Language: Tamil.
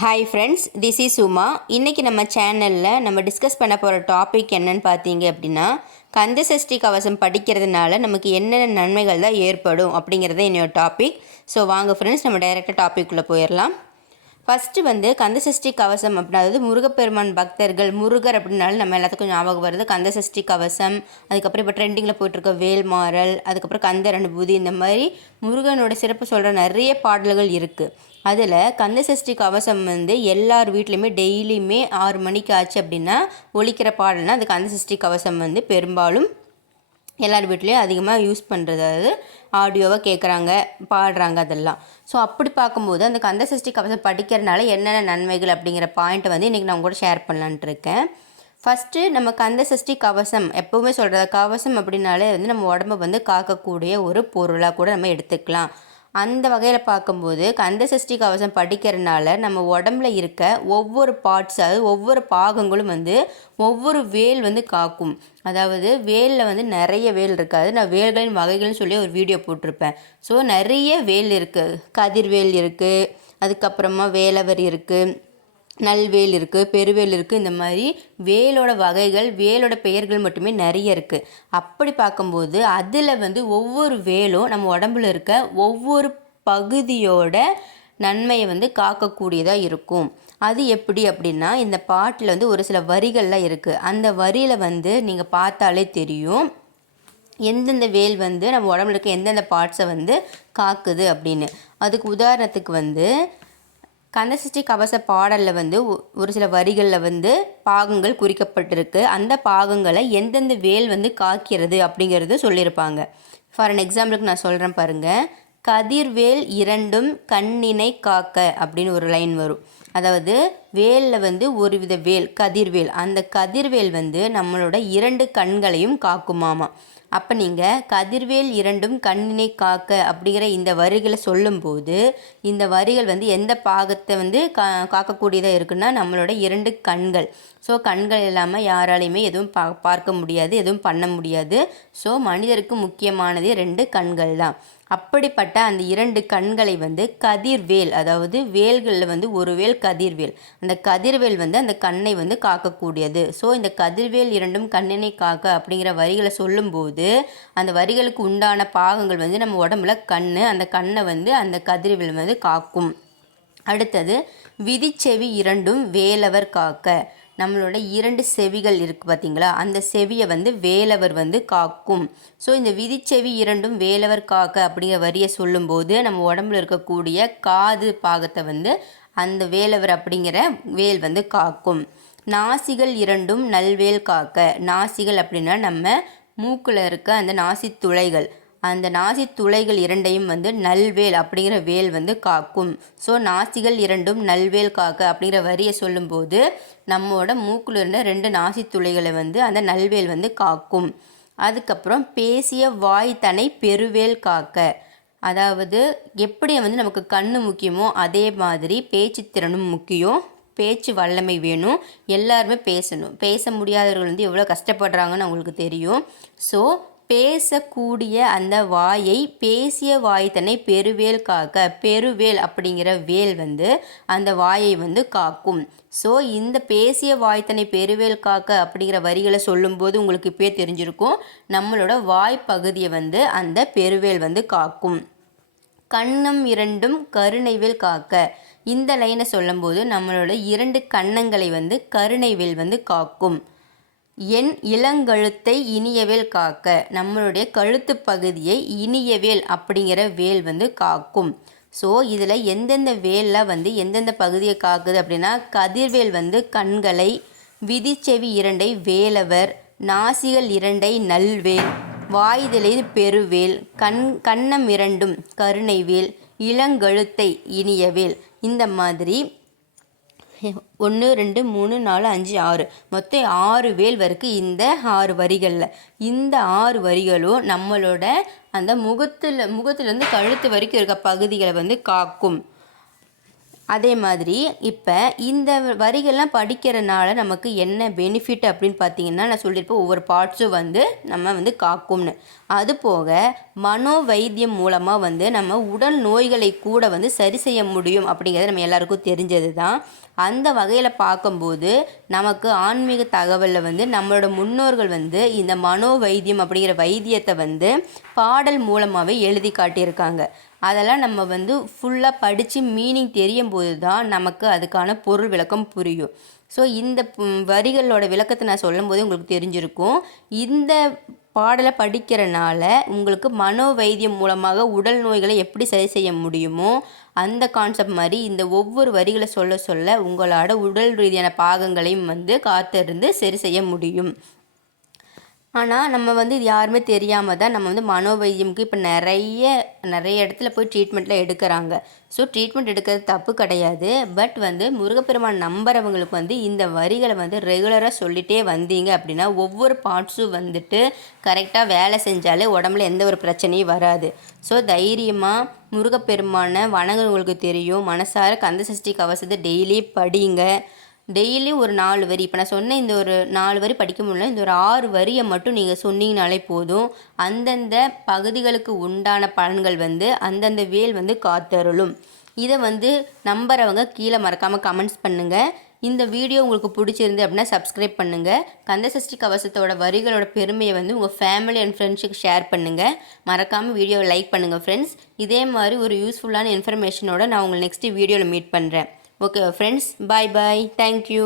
Hi friends this is Uma இன்றைக்கி நம்ம சேனலில் நம்ம டிஸ்கஸ் பண்ண போகிற டாபிக் என்னன்னு பார்த்தீங்க அப்படின்னா கந்த சஷ்டி கவசம் படிக்கிறதுனால நமக்கு என்னென்ன நன்மைகள் தான் ஏற்படும் அப்படிங்கிறது என்னோட டாபிக் ஸோ வாங்க ஃப்ரெண்ட்ஸ் நம்ம டைரெக்டாக டாபிக்குள்ளே போயிடலாம் ஃபஸ்ட்டு வந்து கந்தசஷ்டி கவசம் அப்படின்னா அதாவது முருகப்பெருமான் பக்தர்கள் முருகர் அப்படின்னாலும் நம்ம எல்லாத்துக்கும் ஞாபகம் வருது. கந்தசஷ்டி கவசம் அதுக்கப்புறம் இப்போ ட்ரெண்டிங்கில் போயிட்டுருக்க வேல்மாறல் அதுக்கப்புறம் கந்தர் அனுபூதி இந்த மாதிரி முருகனோட சிறப்பு சொல்கிற நிறைய பாடல்கள் இருக்குது அதில் கந்தசஷ்டி கவசம் வந்து எல்லார் வீட்லேயுமே டெய்லியுமே ஆறு மணிக்கு ஆச்சு அப்படின்னா ஒழிக்கிற பாடல்னால் அது கந்தசஷ்டி கவசம் வந்து பெரும்பாலும் எல்லார் வீட்லேயும் அதிகமாக யூஸ் பண்ணுறது அதாவது ஆடியோவை கேட்குறாங்க பாடுறாங்க அதெல்லாம். ஸோ அப்படி பார்க்கும்போது அந்த கந்த சஷ்டி கவசம் படிக்கிறனால என்னென்ன நன்மைகள் அப்படிங்கிற பாயிண்ட்டை வந்து இன்றைக்கி நான் கூட ஷேர் பண்ணலான்ட்டு இருக்கேன். ஃபஸ்ட்டு நம்ம கந்தசஷ்டி கவசம் எப்போவுமே சொல்கிறது கவசம் அப்படின்னாலே வந்து நம்ம உடம்ப வந்து காக்கக்கூடிய ஒரு பொருளாக கூட நம்ம எடுத்துக்கலாம். அந்த வகையில் பார்க்கும்போது கந்தசஷ்டி கவசம் படிக்கிறனால நம்ம உடம்புல இருக்க ஒவ்வொரு பார்ட்ஸ் அதாவது ஒவ்வொரு பாகங்களும் வந்து ஒவ்வொரு வேல் வந்து காக்கும். அதாவது வேலில் வந்து நிறைய வேல் இருக்காது நான் வேல்களின் வகைகள்னு சொல்லி ஒரு வீடியோ போட்டிருப்பேன். ஸோ நிறைய வேல் இருக்குது கதிர்வேல் இருக்குது அதுக்கப்புறமா வேலவர் இருக்குது நல்வேல் இருக்குது பெருவேல் இருக்குது இந்த மாதிரி வேலோட வகைகள் வேலோட பெயர்கள் மட்டுமே நிறைய இருக்குது அப்படி பார்க்கும்போது அதில் வந்து ஒவ்வொரு வேலும் நம்ம உடம்புல இருக்க ஒவ்வொரு பகுதியோட நன்மையை வந்து காக்கக்கூடியதாக இருக்கும். அது எப்படி அப்படின்னா இந்த பாட்டில் வந்து ஒரு சில வரிகள்லாம் இருக்குது அந்த வரியில் வந்து நீங்கள் பார்த்தாலே தெரியும் எந்தெந்த வேல் வந்து நம்ம உடம்புல இருக்க எந்தெந்த பார்ட்ஸை வந்து காக்குது அப்படின்னு. அதுக்கு உதாரணத்துக்கு வந்து கந்தசஷ்டி கவச பாடலில் வந்து ஒரு சில வரிகளில் வந்து பாகங்கள் குறிக்கப்பட்டிருக்கு. அந்த பாகங்களை எந்தெந்த வேல் வந்து காக்கிறது அப்படிங்கிறது சொல்லியிருப்பாங்க. ஃபார் அன் எக்ஸாம்பிளுக்கு நான் சொல்கிறேன் பாருங்கள் கதிர்வேல் இரண்டும் கண்ணினை காக்க அப்படின்னு ஒரு லைன் வரும். அதாவது வேலில் வந்து ஒரு வித வேல் கதிர்வேல். அந்த கதிர்வேல் வந்து நம்மளோட இரண்டு கண்களையும் காக்குமாமா. அப்போ நீங்கள் கதிர்வேல் இரண்டும் கண்ணினை காக்க அப்படிங்கிற இந்த வரிகளை சொல்லும்போது இந்த வரிகள் வந்து எந்த பாகத்தை வந்து கா காக்கக்கூடியதாக இருக்குன்னா நம்மளோட இரண்டு கண்கள். ஸோ கண்கள் இல்லாமல் யாராலையுமே எதுவும் பா பார்க்க முடியாது எதுவும் பண்ண முடியாது. ஸோ மனிதருக்கு முக்கியமானதே ரெண்டு கண்கள் தான் அப்படிப்பட்ட அந்த இரண்டு கண்களை வந்து கதிர்வேல் அதாவது வேல்களில் வந்து ஒரு வேல் கதிர்வேல். அந்த கதிர்வேல் வந்து அந்த கண்ணை வந்து காக்கக்கூடியது. ஸோ இந்த கதிர்வேல் இரண்டும் கண்ணினை காக்க அப்படிங்கிற வரிகளை சொல்லும்போது அந்த வரிகளுக்கு உண்டான பாகங்கள் வந்து நம்ம உடம்புல கண் அந்த கண்ணை வந்து அந்த கதிர்வேல் வந்து காக்கும். அடுத்தது விதிச்செவி இரண்டும் வேலவர் காக்க. நம்மளோட இரண்டு செவிகள் இருக்குது பார்த்தீங்களா அந்த செவியை வந்து வேலவர் வந்து காக்கும். ஸோ இந்த விதிச்செவி இரண்டும் வேலவர் காக்க அப்படிங்கிற வரியை சொல்லும்போது நம்ம உடம்புல இருக்கக்கூடிய காது பாகத்தை வந்து அந்த வேலவர் அப்படிங்கிற வேல் வந்து காக்கும். நாசிகள் இரண்டும் நல்வேல் காக்க. நாசிகள் அப்படின்னா நம்ம மூக்கில் இருக்க அந்த நாசி துளைகள் அந்த நாசி துளைகள் இரண்டையும் வந்து நல்வேல் அப்படிங்கிற வேல் வந்து காக்கும். ஸோ நாசிகள் இரண்டும் நல்வேல் காக்க அப்படிங்கிற வரியை சொல்லும்போது நம்மோட மூக்கில் இருந்த ரெண்டு நாசி துளைகளை வந்து அந்த நல்வேல் வந்து காக்கும். அதுக்கப்புறம் பேசிய வாய் தனை பெருவேல் காக்க. அதாவது எப்படி வந்து நமக்கு கண் முக்கியமோ அதே மாதிரி பேச்சு திறனும் முக்கியம். பேச்சு வல்லமை வேணும். எல்லாருமே பேசணும். பேச முடியாதவர்கள் வந்து எவ்வளோ கஷ்டப்படுறாங்கன்னு அவங்களுக்கு தெரியும். ஸோ பேசக்கூடிய அந்த வாயை பேசிய வாய் தன்னை பெருவேல் காக்க பெருவேல் அப்படிங்கிற வேல் வந்து அந்த வாயை வந்து காக்கும். ஸோ இந்த பேசிய வாய்த்தனை பெருவேல் காக்க அப்படிங்கிற வரிகளை சொல்லும்போது உங்களுக்கு இப்போயே தெரிஞ்சிருக்கும். நம்மளோட வாய் பகுதியை வந்து அந்த பெருவேல் வந்து காக்கும். கண்ணம் இரண்டும் கருணைவேல் காக்க. இந்த லைனை சொல்லும்போது நம்மளோட இரண்டு கன்னங்களை வந்து கருணைவேல் வந்து காக்கும். என் இளங்கழுத்தை இனியவேல் காக்க. நம்மளுடைய கழுத்து பகுதியை இனியவேல் அப்படிங்கிற வேல் வந்து காக்கும். ஸோ இதில் எந்தெந்த வேலில் வந்து எந்தெந்த பகுதியை காக்குது அப்படின்னா கதிர்வேல் வந்து கண்களை விதிச்செவி இரண்டை வேலவர் நாசிகள் இரண்டை நல்வேல் வாய்தலை பெருவேல் கண் கண்ணம் இரண்டும் கருணைவேல் இளங்கழுத்தை இனியவேல். இந்த மாதிரி ஒன்று ரெண்டு மூணு நாலு அஞ்சு ஆறு. மொத்தம் ஆறு வேல் வரைக்கும் இந்த ஆறு வரிகளில். இந்த ஆறு வரிகளும் நம்மளோட அந்த முகத்தில் முகத்துலேருந்து கழுத்து வரைக்கும் இருக்க பகுதிகளை வந்து காக்கும். அதே மாதிரி இப்போ இந்த வரிகள்லாம் படிக்கிறனால நமக்கு என்ன பெனிஃபிட் அப்படின்னு பார்த்தீங்கன்னா நான் சொல்லியிருப்பேன் ஒவ்வொரு பார்ட்ஸும் வந்து நம்ம வந்து காக்கும்னு. அது போக மனோ வைத்தியம் மூலமாக வந்து நம்ம உடல் நோய்களை கூட வந்து சரி செய்ய முடியும் அப்படிங்கிறது நம்ம எல்லாருக்கும் தெரிஞ்சது தான் அந்த வகையில் பார்க்கும்போது நமக்கு ஆன்மீக தகவலில் வந்து நம்மளோட முன்னோர்கள் வந்து இந்த மனோ வைத்தியம் அப்படிங்கிற வைத்தியத்தை வந்து பாடல் மூலமாகவே எழுதி காட்டியிருக்காங்க. அதெல்லாம் நம்ம வந்து ஃபுல்லாக படித்து மீனிங் தெரியும் போது தான் நமக்கு அதுக்கான பொருள் விளக்கம் புரியும். ஸோ இந்த வரிகளோட விளக்கத்தை நான் சொல்லும்போது உங்களுக்கு தெரிஞ்சிருக்கும். இந்த பாடலை படிக்கிறனால உங்களுக்கு மனோ வைத்தியம் மூலமாக உடல் நோய்களை எப்படி சரி செய்ய முடியுமோ அந்த கான்செப்ட் மாதிரி இந்த ஒவ்வொரு வரிகளை சொல்ல சொல்ல உங்களோட உடல் ரீதியான பாகங்களையும் வந்து காத்திருந்து சரி செய்ய முடியும். ஆனால் நம்ம வந்து இது யாருமே தெரியாமல் தான் நம்ம வந்து மனோவைத்தியமுக்கு இப்போ நிறைய நிறைய இடத்துல போய் ட்ரீட்மெண்ட்டில் எடுக்கிறாங்க. ஸோ ட்ரீட்மெண்ட் எடுக்கிறது தப்பு கிடையாது. பட் வந்து முருகப்பெருமான் நம்புறவங்களுக்கு வந்து இந்த வரிகளை வந்து ரெகுலராக சொல்லிகிட்டே வந்தீங்க அப்படின்னா ஒவ்வொரு பார்ட்ஸும் வந்துட்டு கரெக்டாக வேலை செஞ்சாலே உடம்புல எந்த ஒரு பிரச்சனையும் வராது. ஸோ தைரியமாக முருகப்பெருமானை வணங்க உங்களுக்கு தெரியும். மனசார கந்த சஷ்டி கவசத்தை டெய்லி படிங்க. டெய்லி ஒரு நாலு வரி. இப்போ நான் சொன்ன இந்த ஒரு நாலு வரி படிக்க முடியல. இந்த ஒரு ஆறு வரியை மட்டும் நீங்கள் சொன்னீங்கனாலே போதும். அந்தந்த பகுதிகளுக்கு உண்டான பலன்கள் வந்து அந்தந்த வேல் வந்து காத்தருளும். இதை வந்து நம்புறவங்க கீழே மறக்காமல் கமெண்ட்ஸ் பண்ணுங்கள் இந்த வீடியோ உங்களுக்கு பிடிச்சிருந்து அப்படின்னா சப்ஸ்கிரைப் பண்ணுங்கள் கந்தசஷ்டி கவசத்தோட வரிகளோட பெருமையை வந்து உங்கள் ஃபேமிலி அண்ட் ஃப்ரெண்ட்ஸுக்கு ஷேர் பண்ணுங்கள் மறக்காமல் வீடியோவை லைக் பண்ணுங்கள் ஃப்ரெண்ட்ஸ் இதே மாதிரி ஒரு யூஸ்ஃபுல்லான இன்ஃபர்மேஷனோட நான் உங்களை நெக்ஸ்ட் வீடியோவில் மீட் பண்ணுறேன் okay friends bye bye thank you